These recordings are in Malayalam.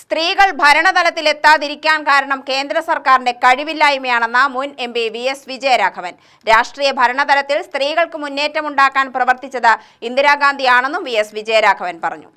സ്ത്രീകൾ ഭരണതലത്തിലെത്താതിരിക്കാൻ കാരണം കേന്ദ്ര സർക്കാരിന്റെ കഴിവില്ലായ്മയാണെന്ന മുൻ എംപി വി.എസ്. വിജയരാഘവൻ. രാഷ്ട്രീയ ഭരണതലത്തിൽ സ്ത്രീകൾക്ക് മുന്നേറ്റമുണ്ടാക്കാൻ പ്രവർത്തിച്ചത് ഇന്ദിരാഗാന്ധിയാണെന്നും വി.എസ്. വിജയരാഘവൻ പറഞ്ഞു.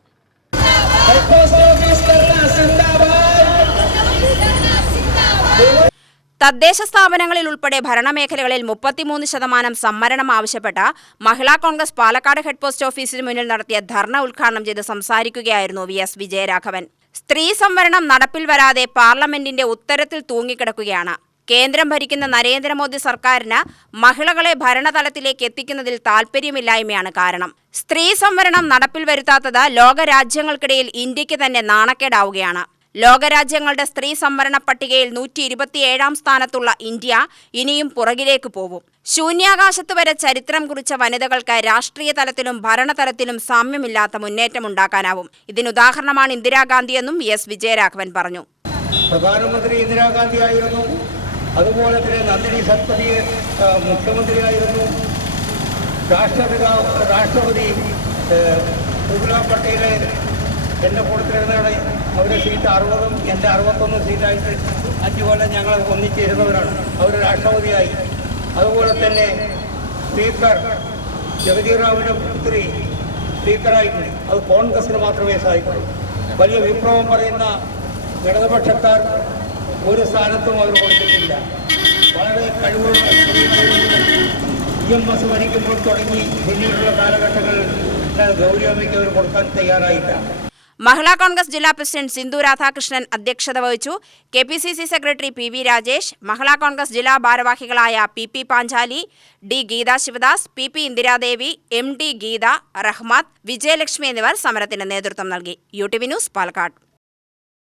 തദ്ദേശ സ്ഥാപനങ്ങളിൽ ഉൾപ്പെടെ ഭരണമേഖലകളിൽ 33% സംവരണം ആവശ്യപ്പെട്ട മഹിളാ കോൺഗ്രസ് പാലക്കാട് ഹെഡ് പോസ്റ്റ് ഓഫീസിന് മുന്നിൽ നടത്തിയ ധർണ ഉദ്ഘാടനം ചെയ്ത് സംസാരിക്കുകയായിരുന്നു വി.എസ്. വിജയരാഘവൻ. സ്ത്രീ സംവരണം നടപ്പിൽ വരാതെ പാർലമെന്റിന്റെ ഉത്തരത്തിൽ തൂങ്ങിക്കിടക്കുകയാണ്. കേന്ദ്രം ഭരിക്കുന്ന നരേന്ദ്രമോദി സർക്കാരിന് മഹിളകളെ ഭരണതലത്തിലേക്ക് എത്തിക്കുന്നതിൽ താൽപര്യമില്ലായ്മയാണ് കാരണം. സ്ത്രീ സംവരണം നടപ്പിൽ വരുത്താത്തത് ലോകരാജ്യങ്ങൾക്കിടയിൽ ഇന്ത്യക്ക് തന്നെ നാണക്കേടാവുകയാണ്. ലോകരാജ്യങ്ങളുടെ സ്ത്രീ സംവരണ പട്ടികയിൽ 127ാം സ്ഥാനത്തുള്ള ഇന്ത്യ ഇനിയും പുറകിലേക്ക് പോവും. ശൂന്യാകാശത്ത് വരെ ചരിത്രം കുറിച്ച വനിതകൾക്ക് രാഷ്ട്രീയ തലത്തിലും ഭരണതലത്തിലും സാമ്യമില്ലാത്ത മുന്നേറ്റമുണ്ടാക്കാനാവും. ഇതിനുദാഹരണമാണ് ഇന്ദിരാഗാന്ധിയെന്നും വി.എസ്. വിജയരാഘവൻ പറഞ്ഞു. പ്രധാനമന്ത്രി ഇന്ദിരാഗാന്ധി ആയിരുന്നു, അതുപോലെ തന്നെ നന്ദിനി സത്പതിയെ മുഖ്യമന്ത്രിയായിരുന്നു, രാഷ്ട്രപതി പ്രഫുല്ല പട്ടേലെ എൻ്റെ കൂട്ടത്തിലിരുന്നവിടെ അവരുടെ സീറ്റ് 60ഉം എൻ്റെ 61 സീറ്റായിട്ട് 5 കൊല്ലം ഞങ്ങൾ ഒന്നിച്ചിരുന്നവരാണ്. അവർ രാഷ്ട്രപതിയായി. അതുപോലെ തന്നെ സ്പീക്കർ ജഗജീറാവിൻ്റെ പുത്രി സ്പീക്കറായിട്ടുണ്ട്. അത് കോൺഗ്രസിന് മാത്രമേ സാധിക്കുള്ളൂ. വലിയ വിപ്ലവം പറയുന്ന ഇടതുപക്ഷക്കാർ ഒരു സ്ഥാനത്തും അവർ കൊടുത്തിട്ടില്ല. വളരെ കഴിവുള്ള EMS ഭരിക്കുമ്പോൾ തുടങ്ങി പിന്നീടുള്ള കാലഘട്ടങ്ങളിൽ ഗൗരിയമ്മയ്ക്ക് അവർ കൊടുക്കാൻ തയ്യാറായില്ല. മഹിളാ കോൺഗ്രസ് ജില്ലാ പ്രസിഡന്റ് സിന്ധു രാധാകൃഷ്ണൻ അധ്യക്ഷത വഹിച്ചു. KPCC സെക്രട്ടറി PV രാജേഷ്, മഹിളാ കോൺഗ്രസ് ജില്ലാ ഭാരവാഹികളായ PP Panchali, D Geetha Sivadas, PP Indira Devi, MD Geetha, റഹ്മത്ത്, വിജയലക്ഷ്മി എന്നിവർ സമരത്തിന് നേതൃത്വം നൽകി. UTV news, Palakkad.